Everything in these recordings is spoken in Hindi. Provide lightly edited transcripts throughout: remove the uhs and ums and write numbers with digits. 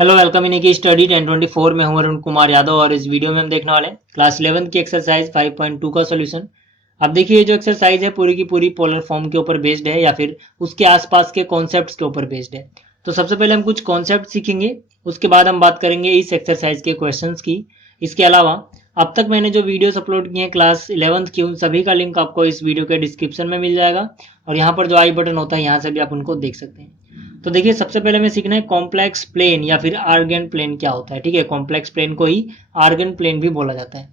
हेलो वेलकम इन की स्टडी 1024 में हूं अरुण कुमार यादव और इस वीडियो में हम देखने वाले हैं क्लास 11 की एक्सरसाइज 5.2 का सॉल्यूशन। अब देखिए ये जो एक्सरसाइज है पूरी की पूरी पोलर फॉर्म के ऊपर बेस्ड है या फिर उसके आसपास के कॉन्सेप्ट्स के ऊपर बेस्ड है। तो सबसे पहले हम कुछ कॉन्सेप्ट सीखेंगे, उसके बाद हम बात करेंगे इस एक्सरसाइज के क्वेश्चन की। इसके अलावा अब तक मैंने जो वीडियोस अपलोड किए हैं क्लास 11 की उन सभी का लिंक आपको इस वीडियो के डिस्क्रिप्शन में मिल जाएगा और यहाँ पर जो आई बटन होता है यहाँ से भी आप उनको देख सकते हैं। तो देखिए सबसे पहले हमें सीखना है कॉम्प्लेक्स प्लेन या फिर आर्गन प्लेन क्या होता है। ठीक है, कॉम्प्लेक्स प्लेन को ही आर्गन प्लेन भी बोला जाता है।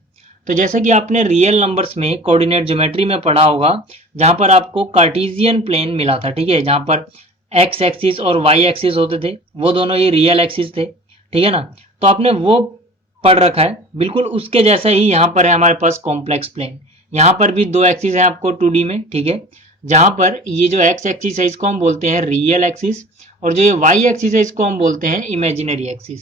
तो जैसे कि आपने रियल नंबर्स में कोऑर्डिनेट ज्योमेट्री में पढ़ा होगा जहां पर आपको कार्टेशियन प्लेन मिला था। ठीक है, जहां पर एक्स एक्सिस और वाई एक्सिस होते थे, वो दोनों ही रियल एक्सिस थे। ठीक है ना, तो आपने वो पढ़ रखा है। बिल्कुल उसके जैसा ही यहाँ पर है हमारे पास कॉम्प्लेक्स प्लेन। यहाँ पर भी दो एक्सिस है आपको 2D में। ठीक है, जहां पर ये जो एक्स एक्सिस है इसको हम बोलते हैं रियल एक्सिस और जो ये वाई एक्सिस है इसको हम बोलते हैं इमेजिनरी एक्सिस।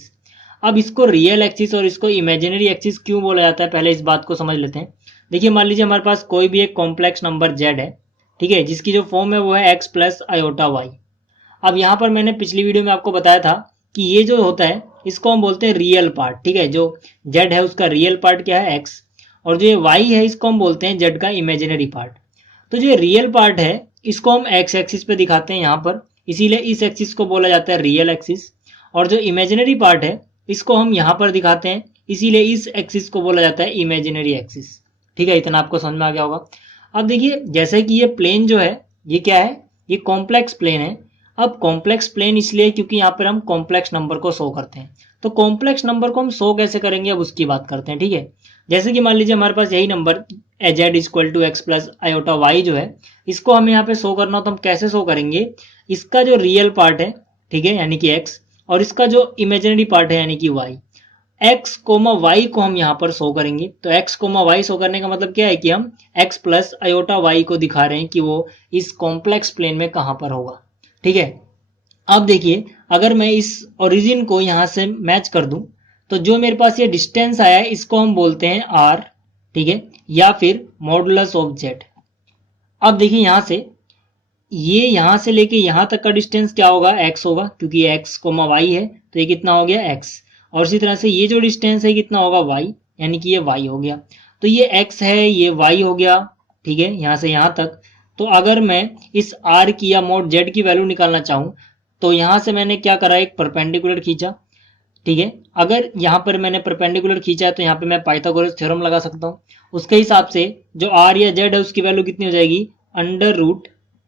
अब इसको रियल एक्सिस और इसको इमेजिनरी एक्सिस क्यों बोला जाता है, पहले इस बात को समझ लेते हैं। देखिए मान लीजिए हमारे पास कोई भी एक कॉम्प्लेक्स नंबर जेड है, ठीक है, जिसकी जो फॉर्म है वो है एक्स प्लस आयोटा वाई। अब यहाँ पर मैंने पिछली वीडियो में आपको बताया था कि ये जो होता है इसको हम बोलते हैं रियल पार्ट। ठीक है, जो जेड है उसका रियल पार्ट क्या है, एक्स, और जो ये वाई है इसको हम बोलते हैं जेड का इमेजिनरी पार्ट। तो जो रियल पार्ट है इसको हम एक्स एक्सिस पे दिखाते हैं यहाँ पर, इसीलिए इस एक्सिस को बोला जाता है रियल एक्सिस। और जो इमेजिनरी पार्ट है इसको हम यहाँ पर दिखाते हैं, इसीलिए इस एक्सिस को बोला जाता है इमेजिनरी एक्सिस। ठीक है, इतना आपको समझ में आ गया होगा। अब देखिए जैसे कि ये प्लेन जो है ये क्या है, ये कॉम्प्लेक्स प्लेन है। अब कॉम्प्लेक्स प्लेन इसलिए क्योंकि यहाँ पर हम कॉम्प्लेक्स नंबर को शो करते हैं। तो कॉम्प्लेक्स नंबर को हम शो कैसे करेंगे अब उसकी बात करते हैं। ठीक है, जैसे कि मान लीजिए हमारे पास यही number z equal to x plus iota y जो है इसको हमें यहाँ पे शो करना हो तो हम कैसे शो करेंगे। इसका जो रियल पार्ट है, ठीक है, यानी कि एक्स, और इसका जो इमेजिनरी पार्ट है यानी कि वाई, एक्स कोमा वाई को हम यहाँ पर शो करेंगे। तो एक्स कोमा वाई शो करने का मतलब क्या है कि हम एक्स प्लस आयोटा वाई को दिखा रहे हैं कि वो इस कॉम्प्लेक्स प्लेन में कहां पर होगा। ठीक है, अब देखिए अगर मैं इस ओरिजिन को यहां से मैच कर दूं तो जो मेरे पास ये डिस्टेंस आया है इसको हम बोलते हैं आर। ठीक है, या फिर मॉडुलस ऑफ जेड। अब देखिए यहां से ये यहां से लेके यहां तक का डिस्टेंस क्या होगा, एक्स होगा, क्योंकि एक्स कोमा वाई है तो ये कितना हो गया एक्स। और इसी तरह से ये जो डिस्टेंस है कितना होगा वाई, यानी कि ये वाई हो गया। तो ये एक्स है ये वाई हो गया। ठीक है, यहां से यहां तक। तो अगर मैं इस आर की या मोड जेड की वैल्यू निकालना चाहूं तो यहां से मैंने क्या करा, एक परपेंडिकुलर खींचा। ठीक है, अगर यहाँ पर मैंने परपेंडिकुलर खींचा है तो यहाँ पे मैं पाइथागोरस थ्योरम लगा सकता हूँ। उसके हिसाब से जो आर या जेड है उसकी वैल्यू कितनी हो जाएगी, अंडर रूट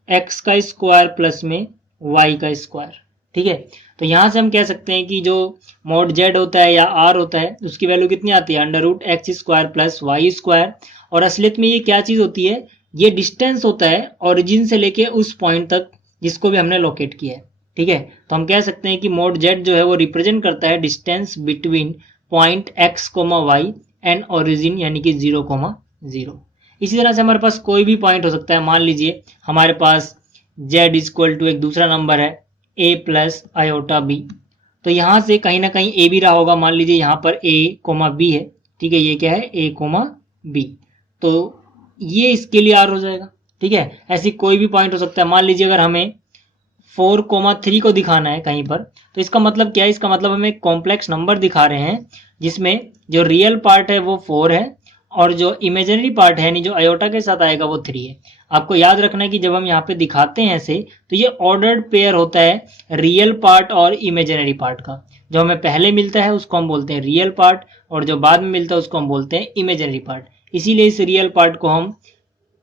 एक्स का स्क्वायर प्लस में वाई का स्क्वायर। ठीक है, तो यहां से हम कह सकते हैं कि जो मोड जेड होता है या आर होता है उसकी वैल्यू कितनी आती है, under root x square plus y square. और असलियत में ये क्या चीज होती है, ये डिस्टेंस होता है ओरिजिन से लेके उस पॉइंट तक जिसको भी हमने लोकेट किया है। ठीक है, तो हम कह सकते हैं कि मोड जेड जो है वो रिप्रेजेंट करता है distance between point x comma y and origin, यानी कि 0,0। इसी तरह से हमारे पास कोई भी पॉइंट हो सकता है। मान लीजिए हमारे पास जेड इक्वल टू एक दूसरा नंबर है ए प्लस आयोटा बी, तो यहां से कहीं ना कहीं ए भी रहा होगा। मान लीजिए यहाँ पर ए कोमा बी है। ठीक है, ये क्या है, ए कोमा बी, तो ये इसके लिए आर हो जाएगा। ठीक है, ऐसी कोई भी पॉइंट हो सकता है। मान लीजिए अगर हमें 4,3 को दिखाना है कहीं पर, तो इसका मतलब क्या है, इसका मतलब हम एक कॉम्प्लेक्स नंबर दिखा रहे हैं जिसमें जो रियल पार्ट है वो 4 है और जो इमेजिनरी पार्ट है यानी जो आयोटा के साथ आएगा वो 3 है। आपको याद रखना है कि जब हम यहाँ पे दिखाते हैं ऐसे तो ये ऑर्डर्ड पेयर होता है रियल पार्ट और इमेजिनरी पार्ट का। जो हमें पहले मिलता है उसको हम बोलते हैं रियल पार्ट और जो बाद में मिलता है उसको हम बोलते हैं इमेजिनरी पार्ट। इसीलिए इस रियल पार्ट को हम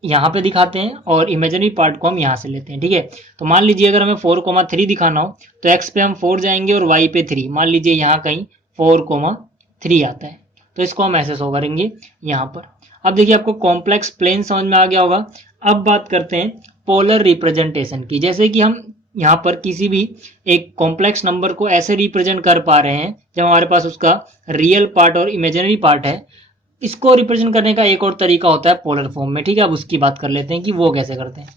यहाँ पे दिखाते हैं और इमेजिनरी पार्ट को हम यहाँ से लेते हैं। ठीक है, तो मान लीजिए अगर हमें 4,3 दिखाना हो तो एक्स पे हम 4 जाएंगे और वाई पे 3। मान लीजिए यहाँ कहीं 4,3 आता है तो इसको हम ऐसे शो करेंगे यहाँ पर। अब देखिए आपको कॉम्प्लेक्स प्लेन समझ में आ गया होगा। अब बात करते हैं पोलर रिप्रेजेंटेशन की। जैसे कि हम यहाँ पर किसी भी एक कॉम्प्लेक्स नंबर को ऐसे रिप्रेजेंट कर पा रहे हैं जब हमारे पास उसका रियल पार्ट और इमेजिनरी पार्ट है। इसको रिप्रेजेंट करने का एक और तरीका होता है पोलर फॉर्म में। ठीक है, अब उसकी बात कर लेते हैं कि वो कैसे करते हैं।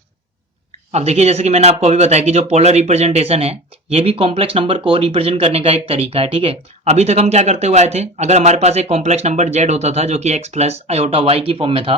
अब देखिए जैसे कि मैंने आपको अभी बताया कि जो पोलर रिप्रेजेंटेशन है ये भी कॉम्प्लेक्स नंबर को रिप्रेजेंट करने का एक तरीका है। ठीक है, अभी तक हम क्या करते हुए आए थे, अगर हमारे पास एक कॉम्प्लेक्स नंबर जेड होता था जो कि एक्स प्लस आयोटा वाई की फॉर्म में था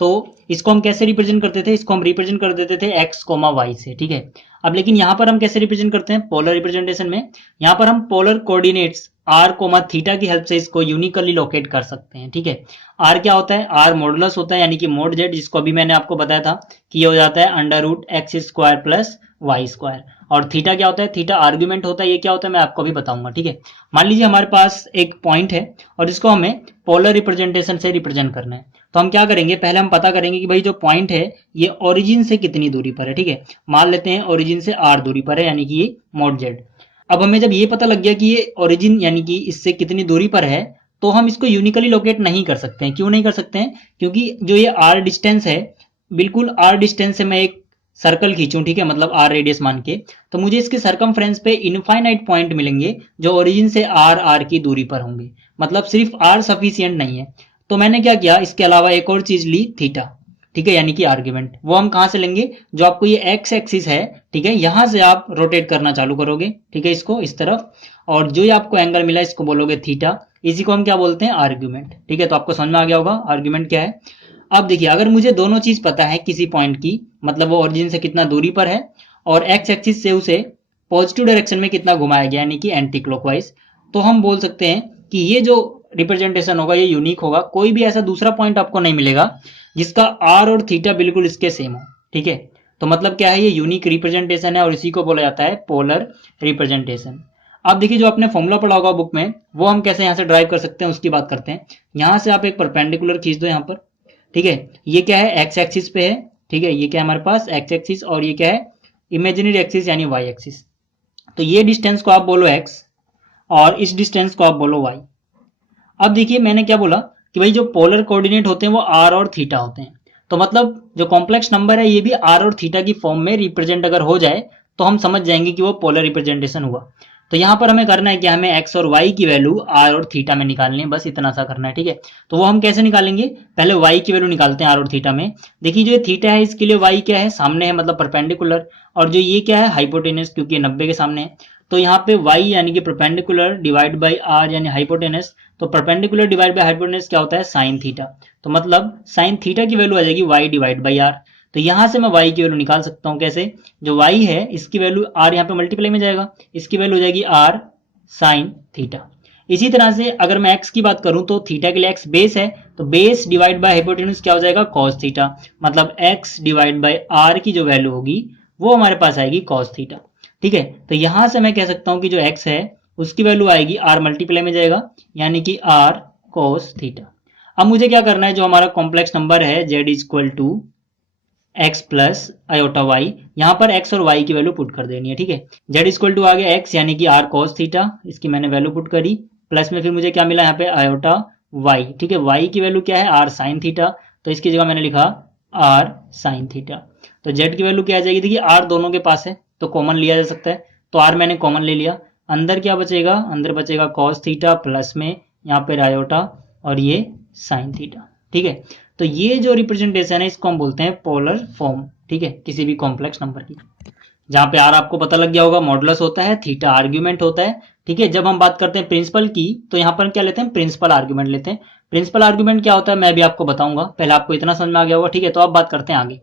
तो इसको हम कैसे रिप्रेजेंट करते थे, इसको हम रिप्रेजेंट कर देते थे x, y से, ठीक है। अब लेकिन यहाँ पर हम कैसे रिप्रेजेंट करते हैं पोलर रिप्रेजेंटेशन में, यहाँ पर हम पोलर कोऑर्डिनेट्स r, थीटा की हेल्प से इसको यूनिकली लोकेट कर सकते हैं, ठीक है। r क्या होता है, r मॉडुलस होता है यानी कि मोड z, जिसको अभी मैंने आपको बताया था कि ये हो जाता है √x² प्लस y²। और थीटा क्या होता है, थीटा आर्ग्यूमेंट होता है, ये क्या होता है मैं आपको अभी बताऊंगा, ठीक है। मान लीजिए हमारे पास एक पॉइंट है और इसको हमें पोलर रिप्रेजेंटेशन से रिप्रेजेंट करना है, तो हम क्या करेंगे, पहले हम पता करेंगे कि भाई जो पॉइंट है ये ओरिजिन से कितनी दूरी पर है, ठीक है। मान लेते हैं ओरिजिन से r दूरी पर है यानी कि ये मोड z। अब हमें जब ये पता लग गया कि ये ओरिजिन यानी कि इससे कितनी दूरी पर है, तो हम इसको यूनिकली लोकेट नहीं कर सकते हैं। क्यों नहीं कर सकते हैं, क्योंकि जो ये r डिस्टेंस है, बिल्कुल r डिस्टेंस से मैं एक सर्कल खींचूं, ठीक है, मतलब r रेडियस मान के, तो मुझे इसके सरकमफ्रेंस पे इनफाइनाइट पॉइंट मिलेंगे जो ओरिजिन से r की दूरी पर होंगे। मतलब सिर्फ r सफिशियंट नहीं है, तो मैंने क्या किया, इसके अलावा एक और चीज ली, थीटा, ठीक है, यानी कि आर्ग्यूमेंट। वो हम कहां से लेंगे, जो आपको ये एक्स एक्सिस है, ठीक है, यहां से आप रोटेट करना चालू करोगे, ठीक है, इसको इस तरफ, और जो ये आपको एंगल मिला इसको बोलोगे थीटा, इसी को हम क्या बोलते हैं, आर्ग्यूमेंट, ठीक है। तो आपको समझ में आ गया होगा आर्ग्यूमेंट क्या है। अब देखिए, अगर मुझे दोनों चीज पता है किसी पॉइंट की, मतलब वो ओरिजिन से कितना दूरी पर है और एक्स एक्सिस से उसे पॉजिटिव डायरेक्शन में कितना घुमाया गया यानी कि एंटी क्लॉकवाइज, तो हम बोल सकते हैं कि ये जो रिप्रेजेंटेशन होगा ये यूनिक होगा। कोई भी ऐसा दूसरा पॉइंट आपको नहीं मिलेगा जिसका r और थीटा बिल्कुल इसके सेम हो, ठीक है। तो मतलब क्या है, ये यूनिक रिप्रेजेंटेशन है और इसी को बोला जाता है पोलर रिप्रेजेंटेशन। अब देखिए, जो आपने फॉर्मूला पढ़ा होगा बुक में, वो हम कैसे यहाँ से ड्राइव कर सकते हैं उसकी बात करते हैं। यहाँ से आप एक परपेंडिकुलर खींच दो यहाँ पर, ठीक है, ये क्या है, एक्स एक्सिस पे है, ठीक है, ये क्या है हमारे पास एक्स एक्सिस, और ये क्या है इमेजिनरी एक्सिस यानी वाई एक्सिस। तो ये डिस्टेंस को आप बोलो एक्स और इस डिस्टेंस को आप बोलो वाई। अब देखिए, मैंने क्या बोला कि भाई जो पोलर कोऑर्डिनेट होते हैं वो r और थीटा होते हैं, तो मतलब जो कॉम्प्लेक्स नंबर है ये भी r और थीटा की फॉर्म में रिप्रेजेंट अगर हो जाए तो हम समझ जाएंगे कि वो पोलर रिप्रेजेंटेशन हुआ। तो यहाँ पर हमें करना है कि हमें x और y की वैल्यू r और थीटा में निकालनी है, बस इतना सा करना है, ठीक है। तो वो हम कैसे निकालेंगे, पहले y की वैल्यू निकालते हैं r और थीटा में। देखिए, जो ये थीटा है इसके लिए y क्या है, सामने है, मतलब परपेंडिकुलर, और जो ये क्या है हाइपोटेनस, क्योंकि 90 के सामने है। तो यहाँ पे y यानी कि परपेंडिकुलर डिवाइड बाई r यानी हाइपोटेनस, तो परपेंडिकुलर डिवाइड बाय हाइपोटेनस क्या होता है, साइन थीटा। तो मतलब साइन थीटा की वैल्यू आ जाएगी y डिवाइड बाई r। तो यहां से मैं y की वैल्यू निकाल सकता हूं, कैसे, जो y है इसकी वैल्यू r यहाँ पे मल्टीप्लाई में जाएगा, इसकी वैल्यू हो जाएगी r साइन थीटा। इसी तरह से अगर मैं x की बात करूं तो थीटा के लिए x बेस है, तो बेस डिवाइड बाय हाइपोटेनस क्या हो जाएगा, cos थीटा। मतलब x डिवाइड बाय r की जो वैल्यू होगी वो हमारे पास आएगी cos थीटा, ठीक है। तो यहां से मैं कह सकता हूं कि जो x है उसकी वैल्यू आएगी r मल्टीप्लाई में जाएगा यानी कि r cos थीटा। अब मुझे क्या करना है, जो हमारा कॉम्प्लेक्स नंबर है z is equal to x plus iota y, यहाँ पर x और y की वैल्यू पुट कर देनी है, ठीक है। z इज इक्वल टू आ गया x यानी कि r cos थीटा, इसकी मैंने वैल्यू पुट करी, प्लस में फिर मुझे क्या मिला यहाँ पे आयोटा y, ठीक है। y की वैल्यू क्या है, r साइन थीटा, तो इसकी जगह मैंने लिखा r साइन थीटा। तो z की वैल्यू क्या आ जाएगी, देखिए r दोनों के पास है तो कॉमन लिया जा सकता है, तो r मैंने कॉमन ले लिया, अंदर क्या बचेगा, अंदर बचेगा cos थीटा प्लस में यहाँ पर आयोटा और ये साइन थीटा, ठीक है। तो ये जो रिप्रेजेंटेशन है इसको हम बोलते हैं पोलर फॉर्म, ठीक है, किसी भी कॉम्प्लेक्स नंबर की, जहां पे r आपको पता लग गया होगा मॉडुलस होता है, थीटा आर्ग्यूमेंट होता है, ठीक है। जब हम बात करते हैं प्रिंसिपल की तो यहाँ पर क्या लेते हैं, प्रिंसिपल आर्ग्यूमेंट लेते हैं। प्रिंसिपल आर्ग्यूमेंट क्या होता है मैं भी आपको बताऊंगा, पहले आपको इतना समझ में आ गया होगा, ठीक है। तो अब बात करते हैं आगे,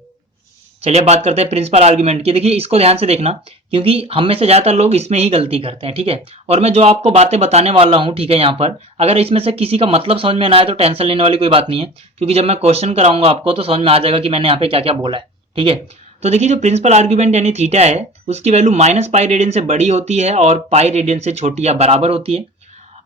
चलिए बात करते हैं प्रिंसिपल आर्ग्यूमेंट की। देखिए, इसको ध्यान से देखना क्योंकि हम में से ज्यादातर लोग इसमें ही गलती करते हैं, ठीक है। और मैं जो आपको बातें बताने वाला हूं, ठीक है, यहाँ पर अगर इसमें से किसी का मतलब समझ में ना आए तो टेंशन लेने वाली कोई बात नहीं है, क्योंकि जब मैं क्वेश्चन कराऊंगा आपको तो समझ में आ जाएगा कि मैंने यहाँ पे क्या क्या बोला है, ठीक है। तो देखिए, जो प्रिंसिपल आर्ग्यूमेंट यानी थीटा है उसकी वैल्यू माइनस पाई रेडियन से बड़ी होती है और पाई रेडियन से छोटी या बराबर होती है।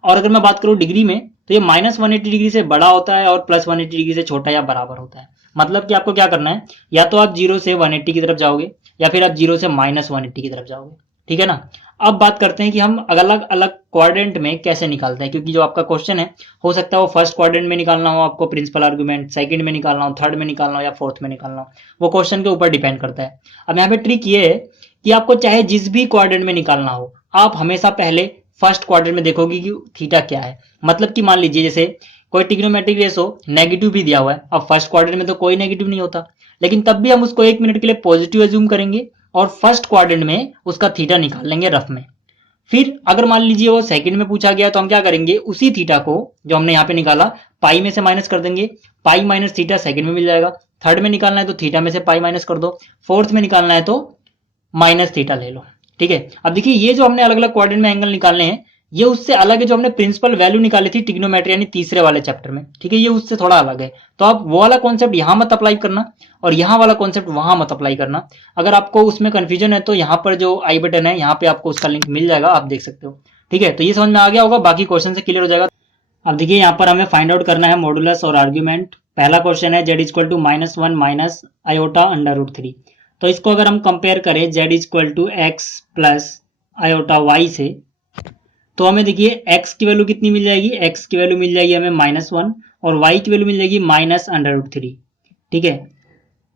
और अगर मैं बात करूं डिग्री में तो ये माइनस 180 डिग्री से बड़ा होता है और प्लस 180 डिग्री से छोटा या बराबर होता है। मतलब कि आपको क्या करना है, या तो आप 0 से 180 की तरफ जाओगे या फिर आप 0 से माइनस 180 की तरफ जाओगे, ठीक है ना। अब बात करते हैं कि हम अलग अलग क्वाड्रेंट में कैसे निकालते हैं, क्योंकि जो आपका क्वेश्चन है हो सकता है वो फर्स्ट क्वाड्रेंट में निकालना हो आपको प्रिंसिपल आर्ग्यूमेंट, सेकंड में निकालना हो, थर्ड में निकालना हो या फोर्थ में निकालना हो, वो क्वेश्चन के ऊपर डिपेंड करता है। अब यहाँ पे ट्रिक ये है कि आपको चाहे जिस भी क्वाड्रेंट में निकालना हो, आप हमेशा पहले फर्स्ट क्वाड्रेंट में देखोगे कि थीटा क्या है। मतलब कि मान लीजिए जैसे कोई ट्रिग्नोमेट्रिक रेशो नेगेटिव भी दिया हुआ है, अब फर्स्ट क्वाड्रेंट में तो कोई नेगेटिव नहीं होता, लेकिन तब भी हम उसको 1 मिनट के लिए पॉजिटिव एज्यूम करेंगे और फर्स्ट क्वाड्रेंट में उसका थीटा निकाल लेंगे रफ में। फिर अगर मान लीजिए वो सेकंड में पूछा गया तो हम क्या करेंगे, उसी थीटा को जो हमने यहाँ पे निकाला पाई में से माइनस कर देंगे, पाई माइनस थीटा सेकंड में मिल जाएगा। थर्ड में निकालना है तो थीटा में से पाई माइनस कर दो, फोर्थ में निकालना है तो माइनस थीटा ले लो। ठीक है, अब देखिए ये जो हमने अलग अलग क्वाड्रेंट में एंगल निकालने हैं ये उससे अलग है जो हमने प्रिंसिपल वैल्यू निकाली थी ट्रिग्नोमेट्री यानी तीसरे वाले चैप्टर में। ठीक है, ये उससे थोड़ा अलग है, तो आप वो वाला कॉन्सेप्ट यहां मत अप्लाई करना और यहाँ वाला कॉन्सेप्ट वहां मत अप्लाई करना। अगर आपको उसमें कंफ्यूजन है तो यहाँ पर जो आई बटन है यहाँ पे आपको उसका लिंक मिल जाएगा, आप देख सकते हो। ठीक है, तो ये समझ में आ गया होगा, बाकी क्वेश्चन से क्लियर हो जाएगा। अब देखिए यहाँ पर हमें फाइंड आउट करना है मॉडुलस और आर्ग्यूमेंट। पहला क्वेश्चन है z equal to -1 minus iota √3। तो इसको अगर हम कंपेयर करें z equal to x plus iota y से, तो हमें देखिए x की वैल्यू कितनी मिल जाएगी, x की वैल्यू मिल जाएगी हमें -1 और y की वैल्यू मिल जाएगी -√3। ठीक है,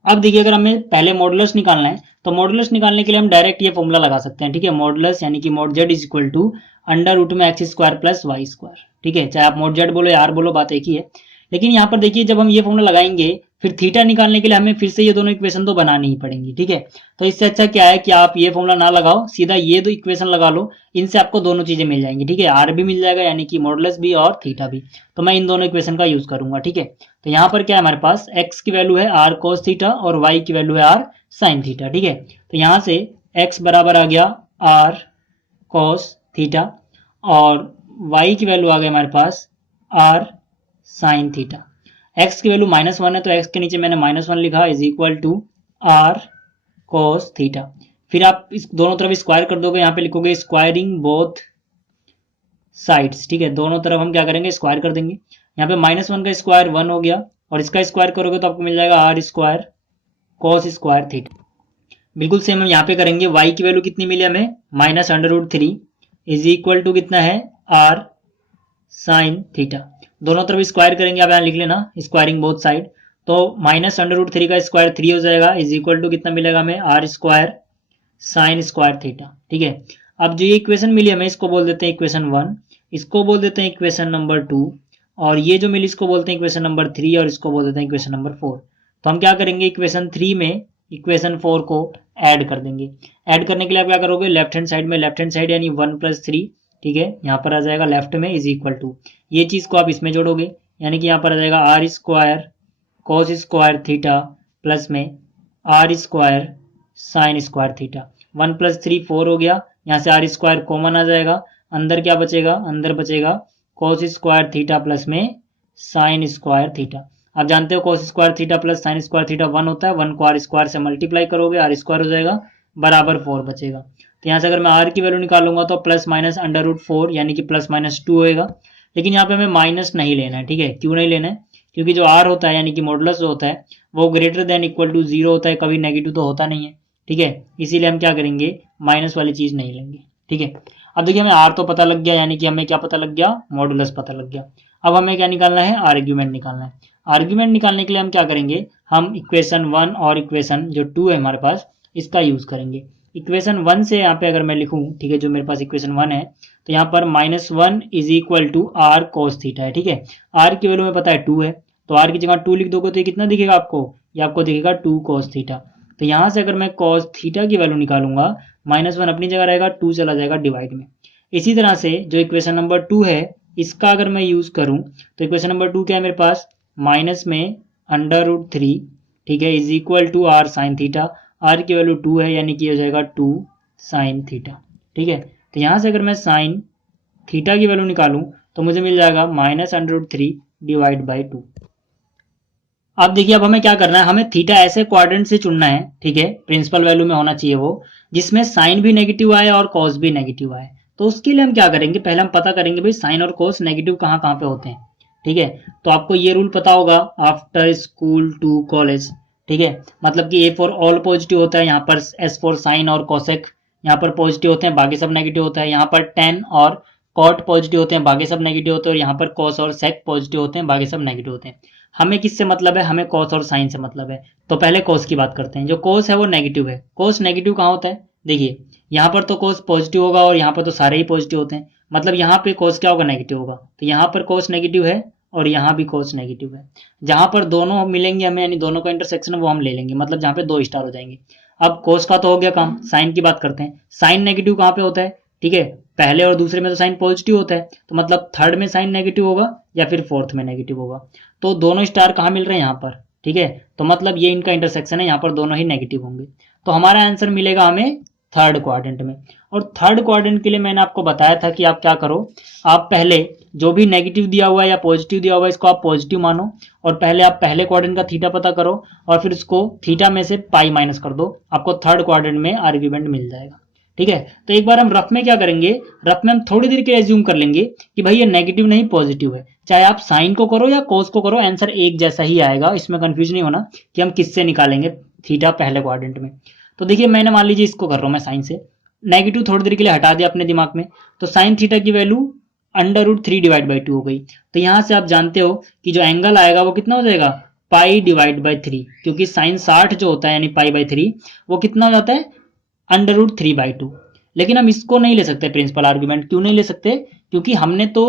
अब देखिए अगर हमें पहले मॉडुलस निकालना है तो मॉडुलस निकालने के लिए हम डायरेक्ट ये फॉर्मूला लगा सकते हैं। ठीक है, मॉडुलस यानी कि mod z equal to √x² plus y²। ठीक है, चाहे आप mod z बोलो या r बोलो, बात एक ही है। लेकिन यहाँ पर देखिए जब हम ये फॉर्मूला लगाएंगे फिर थीटा निकालने के लिए हमें फिर से ये दोनों इक्वेशन तो बनानी ही पड़ेंगी। ठीक है, तो इससे अच्छा क्या है कि आप ये फॉर्मूला ना लगाओ, सीधा ये दो इक्वेशन लगा लो, इनसे आपको दोनों चीजें मिल जाएंगी। ठीक है, आर भी मिल जाएगा यानी कि मॉडुलस भी और थीटा भी, तो मैं इन दोनों इक्वेशन का यूज करूंगा। ठीक है, तो यहाँ पर क्या है हमारे पास x की वैल्यू है r cos थीटा और y की वैल्यू है r sin थीटा। ठीक है, तो यहाँ से x बराबर आ गया r cos थीटा और y की वैल्यू आ गई हमारे पास r sin थीटा। x की वैल्यू -1 है तो x के नीचे मैंने -1 लिखा is equal to r cos theta. फिर आप इस दोनों तरफ स्क्वायर कर दोगे, यहाँ पे लिखोगे स्क्वायरिंग बोथ साइड्स। ठीक है, दोनों तरफ हम क्या करेंगे, स्क्वायर कर देंगे। यहाँ पे -1 का स्क्वायर 1 हो गया और इसका स्क्वायर करोगे तो आपको मिल जाएगा r² cos² थीटा। बिल्कुल सेम हम यहाँ पे करेंगे, y की वैल्यू कितनी मिली हमें -√3 इज इक्वल टू कितना है r sin थीटा। दोनों तरफ स्क्वायर करेंगे, आप यहाँ लिख लेना स्क्वायरिंग बोथ साइड, तो -√3 का स्क्वायर 3 हो जाएगा इज इक्वल टू कितना मिलेगा हमें r² sin² थीटा। ठीक है, अब जो ये इक्वेशन मिली हमें इसको बोल देते हैं इक्वेशन 1, इसको बोल देते हैं इक्वेशन नंबर 2 और ये जो मिली इसको बोलते हैं इक्वेशन नंबर 3 और इसको बोल देते हैं इक्वेशन नंबर 4। तो हम क्या करेंगे, इक्वेशन 3 में इक्वेशन 4 को ऐड कर देंगे। ऐड करने के लिए आप क्या करोगे, लेफ्ट हैंड साइड में, लेफ्ट हैंड साइड यानी 1 + 3। ठीक है, यहाँ पर आ जाएगा लेफ्ट में इज इक्वल टू, ये चीज को आप इसमें जोड़ोगे यानी कि यहाँ पर आ जाएगा r² cos² थीटा प्लस में r² sin² थीटा। 1 + 3 4 हो गया, यहाँ से r² कॉमन आ जाएगा, अंदर क्या बचेगा, अंदर बचेगा cos² थीटा प्लस में sin² थीटा। आप जानते हो cos² theta plus sin² theta 1 होता है, 1 को r² से मल्टीप्लाई करोगे r² हो जाएगा बराबर 4 बचेगा। तो यहाँ से अगर मैं r की वैल्यू निकालूंगा तो ±√4 यानी कि +-2 होएगा। लेकिन यहाँ पे हमें माइनस नहीं लेना है। ठीक है, क्यों नहीं लेना है, क्योंकि जो r होता है यानी कि मॉडुलस जो होता है वो ग्रेटर देन इक्वल टू 0 होता है, कभी नेगेटिव तो होता नहीं है। ठीक है, इसीलिए हम क्या करेंगे, माइनस वाली चीज नहीं लेंगे। ठीक है, अब देखिए हमें आर तो पता लग गया यानी कि हमें क्या पता लग गया, मॉडुलस पता लग गया। अब हमें क्या निकालना है, आर्ग्यूमेंट निकालना है। आर्ग्यूमेंट निकालने के लिए हम क्या करेंगे, हम इक्वेशन 1 और इक्वेशन जो 2 है हमारे पास इसका यूज करेंगे। इक्वेशन 1 से यहाँ पे अगर मैं लिखूं, ठीक है, जो मेरे पास इक्वेशन 1 है तो यहाँ पर -1 is equal to r cos theta है। ठीक है, r की वैल्यू में पता है 2 है, तो r की जगह 2 लिख दोगे तो ये कितना दिखेगा आपको, ये आपको दिखेगा 2 cos थीटा। तो यहाँ से अगर मैं cos थीटा की वैल्यू निकालूंगा, -1 अपनी जगह रहेगा, 2 चला जाएगा डिवाइड में। इसी तरह से जो इक्वेशन नंबर 2 है इसका अगर मैं यूज करूं तो इक्वेशन नंबर 2 क्या है मेरे पास, माइनस में √3, ठीक है, is equal to r sin theta. r की वैल्यू 2 है यानी कि हो जाएगा 2 sin थीटा। ठीक है, तो यहाँ से अगर मैं sin थीटा की वैल्यू निकालूं तो मुझे मिल जाएगा -√3 डिवाइड बाई 2। अब देखिए अब हमें क्या करना है, हमें थीटा ऐसे क्वाड्रेंट से चुनना है। ठीक है, प्रिंसिपल वैल्यू में होना चाहिए वो, जिसमें साइन भी नेगेटिव आए और कॉस भी नेगेटिव आए। तो उसके लिए हम क्या करेंगे, पहले हम पता करेंगे भाई साइन और कॉस नेगेटिव कहाँ कहाँ पे होते हैं। ठीक है, तो आपको ये रूल पता होगा, आफ्टर स्कूल टू कॉलेज। ठीक है, मतलब कि ए फॉर ऑल पॉजिटिव होता है, यहाँ पर एस फॉर साइन और कॉसेक यहाँ पर पॉजिटिव होते हैं, बाकी सब नेगेटिव होता है। यहाँ पर टेन और कॉट पॉजिटिव होते हैं, बाकी सब नेगेटिव होते हैं। और यहाँ पर कॉस और सेक पॉजिटिव होते हैं, बाकी सब नेगेटिव होते हैं। हमें किससे मतलब है, हमें कॉस और साइन से मतलब है। तो पहले कॉस की बात करते हैं। जो कॉस है वो नेगेटिव है। कॉस नेगेटिव कहाँ होता है, देखिए यहाँ पर तो कॉस पॉजिटिव होगा और यहाँ पर तो सारे ही पॉजिटिव होते हैं, मतलब यहाँ पे कॉस क्या होगा, नेगेटिव होगा। तो यहाँ पर कॉस नेगेटिव है और यहाँ भी कॉस नेगेटिव है। जहां पर दोनों मिलेंगे हमें, यानी दोनों का इंटरसेक्शन है वो हम ले लेंगे, मतलब जहां पे 2 स्टार हो जाएंगे। अब कॉस का तो हो गया काम, साइन की बात करते हैं। साइन नेगेटिव कहाँ पे होता है, ठीक है, पहले और दूसरे में तो साइन पॉजिटिव होता है, तो मतलब थर्ड में साइन नेगेटिव होगा या फिर फोर्थ में नेगेटिव होगा। तो दोनों स्टार कहाँ मिल रहे हैं, यहाँ पर, ठीक है, तो मतलब ये इनका इंटरसेक्शन है, यहाँ पर दोनों ही नेगेटिव होंगे। तो हमारा आंसर मिलेगा हमें थर्ड क्वाड्रेंट में। और थर्ड क्वाड्रेंट के लिए मैंने आपको बताया था कि आप क्या करो, आप पहले जो भी नेगेटिव दिया हुआ है या पॉजिटिव दिया हुआ है इसको आप पॉजिटिव मानो, और पहले आप पहले क्वाड्रेंट का थीटा पता करो और फिर उसको थीटा में से पाई माइनस कर दो, आपको थर्ड क्वाड्रेंट में आर्ग्यूमेंट मिल जाएगा। ठीक है, तो एक बार हम रफ में क्या करेंगे, रफ में हम थोड़ी देर के एज्यूम कर लेंगे कि भाई ये नेगेटिव नहीं पॉजिटिव है, चाहे आप साइन को करो या कोस को करो आंसर एक जैसा ही आएगा, इसमें कंफ्यूज नहीं होना कि हम किससे निकालेंगे थीटा पहले क्वाड्रेंट में। तो देखिए मैंने मान लीजिए इसको कर रहा हूं मैं साइन से, नेगेटिव थोड़ी देर के लिए हटा दिया अपने दिमाग में, तो साइन थीटा की वैल्यू √3 डिवाइड बाई 2 हो गई। तो यहां से आप जानते हो कि जो एंगल आएगा वो कितना हो जाएगा, पाई डिवाइड बाई 3, क्योंकि साइन 60 जो होता है यानी पाई बाई 3 वो कितना हो जाता है √3/2। लेकिन हम इसको नहीं ले सकते प्रिंसिपल आर्ग्यूमेंट, क्यों नहीं ले सकते, क्योंकि हमने तो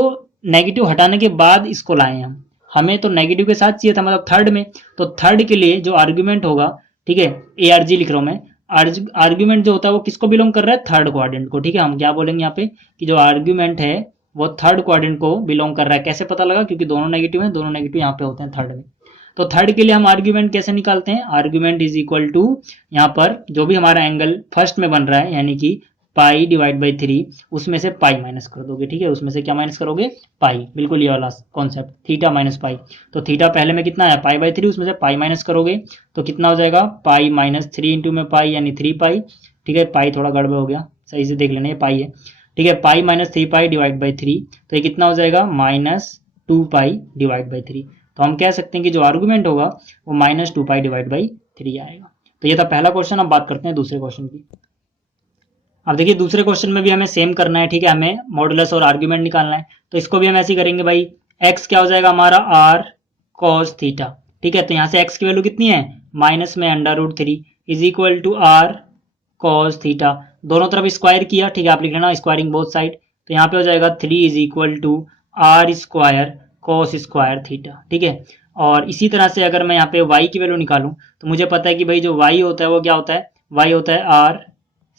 नेगेटिव हटाने के बाद इसको लाए हम, हमें तो नेगेटिव के साथ चाहिए था मतलब थर्ड में। तो थर्ड के लिए जो आर्ग्यूमेंट होगा, ठीक है, ARG लिख रहा हूं मैं, आर्ग्यूमेंट जो होता है वो किसको बिलोंग कर रहा है, थर्ड क्वाड्रेंट को। ठीक है, हम क्या बोलेंगे यहाँ पे कि जो आर्ग्यूमेंट है वो थर्ड क्वाड्रेंट को बिलोंग कर रहा है। कैसे पता लगा, क्योंकि दोनों नेगेटिव हैं, दोनों नेगेटिव यहाँ पे होते हैं थर्ड में। तो थर्ड के लिए हम आर्ग्यूमेंट कैसे निकालते हैं, आर्ग्यूमेंट इज इक्वल टू यहाँ पर जो भी हमारा एंगल फर्स्ट में बन रहा है यानी कि पाई डिवाइड बाई 3, उसमें से पाई माइनस कर दोगे। ठीक है, उसमें से क्या माइनस करोगे, पाई, बिल्कुल ये वाला कॉन्सेप्ट, थीटा माइनस पाई। तो थीटा पहले में कितना है पाई बाई 3, उसमें से पाई माइनस करोगे तो कितना हो जाएगा, पाई माइनस 3 इंटू में पाई यानी 3 पाई। ठीक है, पाई थोड़ा गड़बड़ हो गया, सही से देख लेना, ये पाई है। ठीक है, pi minus 3 pi divide by 3, तो ये कितना हो जाएगा -2 पाई डिवाइड बाई 3। तो हम कह सकते हैं कि जो आर्गुमेंट होगा वो -2 पाई डिवाइड बाई 3 आएगा। तो ये था पहला क्वेश्चन। अब बात करते हैं दूसरे क्वेश्चन की। अब देखिए दूसरे क्वेश्चन में भी हमें सेम करना है। ठीक है, हमें मॉडुलस और आर्ग्यूमेंट निकालना है, तो इसको भी हम ऐसे ही करेंगे भाई। x क्या हो जाएगा हमारा r cos थीटा। ठीक है, तो यहाँ से x की वैल्यू कितनी है, माइनस में √3 is equal to r cos theta, दोनों तरफ स्क्वायर किया। ठीक है, आप लिख लेना स्क्वायरिंग बोथ साइड, तो यहाँ पे हो जाएगा 3 is equal to r square cos square theta. ठीक है, और इसी तरह से अगर मैं यहाँ पे y की वैल्यू निकालूं तो मुझे पता है कि भाई जो y होता है वो क्या होता है, y होता है r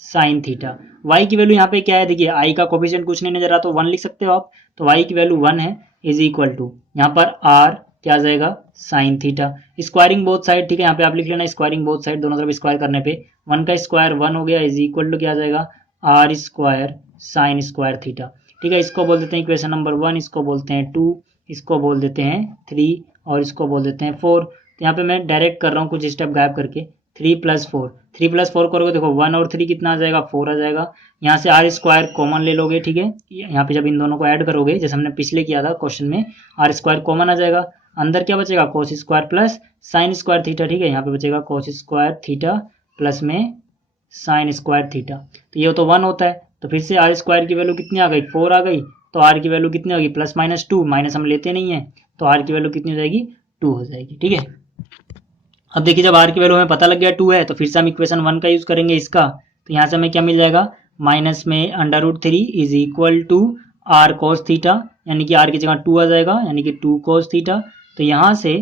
साइन थीटा। y की वैल्यू यहाँ पे क्या है, देखिए i का कोफिशिएंट कुछ नहीं नजर रहा तो 1 लिख सकते हो आप, तो y की वैल्यू 1 है, इज इक्वल टू यहाँ पर r क्या आ जाएगा sine theta, squaring both side. ठीक है, यहाँ पे आप लिख लेना स्क्वायरिंग बोथ साइड, दोनों तरफ स्क्वायर करने पे 1 का स्क्वायर 1 हो गया, इज इक्वल टू क्या आ जाएगा r square sine square theta. ठीक है, इसको बोल देते हैं इक्वेशन नंबर 1, इसको बोलते हैं 2, इसको बोल देते हैं 3 और इसको बोल देते हैं 4। तो यहाँ पे मैं डायरेक्ट कर रहा हूँ कुछ स्टेप गायब करके, 3 + 4, 3 + 4 करोगे देखो 1 और 3 कितना आ जाएगा, 4 आ जाएगा। यहाँ से r स्क्वायर कॉमन ले लोगे। ठीक है, यहाँ पे जब इन दोनों को ऐड करोगे जैसे हमने पिछले किया था क्वेश्चन में, r स्क्वायर कॉमन आ जाएगा, अंदर क्या बचेगा cos square plus sine square theta. ठीक है, यहाँ पे बचेगा cos स्क्वायर थीटा प्लस में साइन स्क्वायर थीटा, तो ये तो 1 होता है, तो फिर से r स्क्वायर की वैल्यू कितनी आ गई, 4 आ गई, तो r की वैल्यू कितनी होगी +-2, माइनस हम लेते नहीं है, तो r की वैल्यू कितनी हो जाएगी 2 हो जाएगी। ठीक है, अब देखिए जब r की वैल्यू हमें पता लग गया 2 है तो फिर से हम इक्वेशन 1 का यूज करेंगे इसका, तो यहाँ से हमें क्या मिल जाएगा, माइनस में √3 is equal to r cos theta, यानी कि r की जगह 2 आ जाएगा यानी कि 2 cos थीटा। तो यहाँ से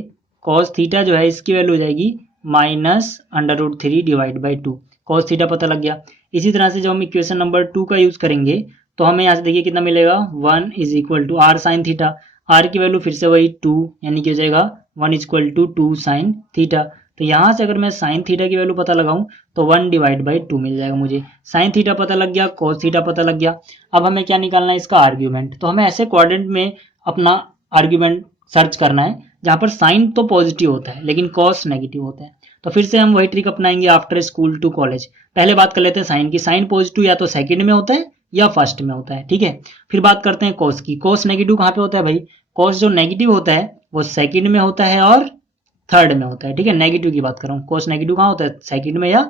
cos थीटा जो है इसकी वैल्यू हो जाएगी -√3 डिवाइड बाई 2, cos थीटा पता लग गया। इसी तरह से जब हम इक्वेशन नंबर 2 का यूज करेंगे तो हमें यहाँ से देखिए कितना मिलेगा, 1 is equal to r sine theta, r की वैल्यू फिर से वही 2 यानी कि हो जाएगा 1 इक्वल टू 2 साइन थीटा। तो यहाँ से अगर मैं साइन थीटा की वैल्यू पता लगाऊं तो 1 डिवाइड बाई 2 मिल जाएगा मुझे। साइन थीटा पता लग गया, cos थीटा पता लग गया। अब हमें क्या निकालना है, इसका आर्ग्यूमेंट। तो हमें ऐसे क्वाड्रेंट में अपना आर्ग्यूमेंट सर्च करना है जहाँ पर साइन तो पॉजिटिव होता है लेकिन cos नेगेटिव होता है। तो फिर से हम वही ट्रिक अपनाएंगे आफ्टर स्कूल टू कॉलेज। पहले बात कर लेते हैं साइन की, साइन पॉजिटिव या तो सेकंड में होता है या फर्स्ट में होता है। ठीक है, फिर बात करते हैं cos की, cos नेगेटिव कहाँ पे होता है भाई, cos जो नेगेटिव होता है वो सेकंड में होता है और थर्ड में होता है। ठीक है, नेगेटिव की बात कर रहा हूँ, cos नेगेटिव कहाँ होता है, सेकंड में या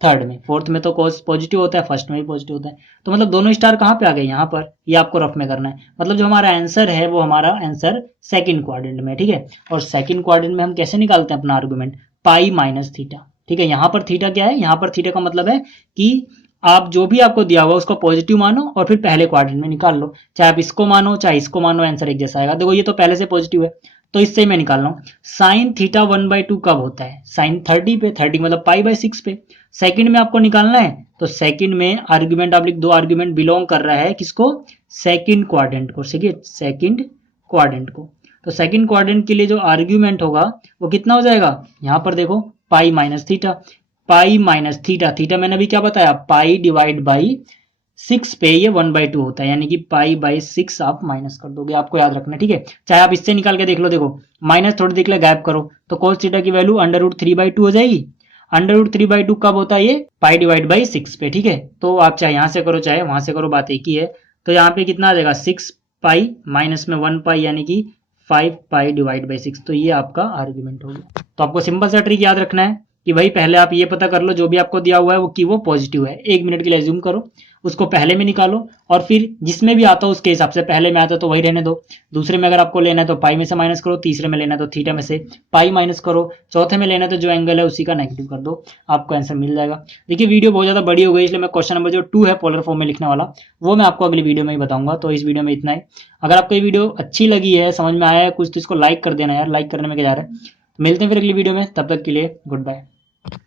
थर्ड में, फोर्थ में तो cos पॉजिटिव होता है, फर्स्ट में भी पॉजिटिव होता है। तो मतलब दोनों स्टार कहाँ पे आ गए, यहाँ पर, ये आपको रफ में करना है। मतलब जो हमारा आंसर है वो हमारा आंसर सेकंड क्वाड्रेंट में। ठीक है, और सेकंड क्वाड्रेंट में हम कैसे निकालते हैं अपना आर्गुमेंट, पाई माइनस थीटा। ठीक है, यहाँ पर थीटा क्या है, यहाँ पर थीटा का मतलब है कि आप जो भी आपको दिया हुआ उसको पॉजिटिव मानो और फिर पहले क्वाड्रेंट में निकाल लो, चाहे आप इसको मानो चाहे इसको मानो, आंसर एक जैसा आएगा। देखो ये तो पहले से पॉजिटिव है तो इससे मैं निकाल रहा हूँ। साइन थीटा 1/2 कब होता है, साइन 30 पे, 30 मतलब पाई बाई 6 पे। सेकंड में आपको निकालना है, तो सेकंड में आर्ग्यूमेंट आप लिख दो, आर्ग्यूमेंट बिलोंग कर रहा है किसको, सेकंड क्वाड्रेंट को, ठीक है, सेकंड क्वाड्रेंट को। तो सेकंड क्वाड्रेंट के लिए जो आर्ग्यूमेंट होगा वो कितना हो जाएगा, यहां पर देखो pi minus theta, pi minus theta, theta मैंने अभी क्या बताया, पाई डिवाइड बाई 6 पे ये 1/2 होता है, यानी कि पाई बाई 6 आप माइनस कर दोगे, आपको याद रखना, ठीक है। चाहे आप इससे निकाल के देख लो, देखो माइनस थोड़ी देख ले गैप करो, तो cos थीटा की वैल्यू √3/2 हो जाएगी। √3/2 कब होता है, ये पाई डिवाइड बाई 6 पे, ठीक है। तो आप चाहे यहां से करो चाहे वहां से करो, बात एक ही है। तो यहाँ पे कितना आ जाएगा, 6 पाई माइनस में 1 पाई, यानी कि 5 पाई डिवाइड बाई 6। तो ये आपका आर्ग्यूमेंट हो गया। तो आपको सिंपल सा ट्रिक याद रखना है कि भाई पहले आप ये पता कर लो जो भी आपको दिया हुआ है वो कि वो पॉजिटिव है। 1 मिनट के लिए एज्यूम करो, उसको पहले में निकालो, और फिर जिसमें भी आता हो उसके हिसाब से, पहले में आता तो वही रहने दो, दूसरे में अगर आपको लेना है तो पाई में से माइनस करो, तीसरे में लेना है तो थीटा में से पाई माइनस करो, चौथे में लेना है तो जो एंगल है उसी का नेगेटिव कर दो, आपको आंसर मिल जाएगा। देखिए वीडियो बहुत ज्यादा बड़ी हो गई, इसलिए मैं क्वेश्चन नंबर जो 2 है पोलर फॉर्म में लिखने वाला, वो मैं आपको अगली वीडियो में ही बताऊंगा। तो इस वीडियो में इतना ही। अगर आपको ये वीडियो अच्छी लगी है, समझ में आया है कुछ, तो इसको लाइक कर देना यार, लाइक करने में क्या जा रहा है। मिलते हैं फिर अगली वीडियो में, तब तक के लिए गुड बाय।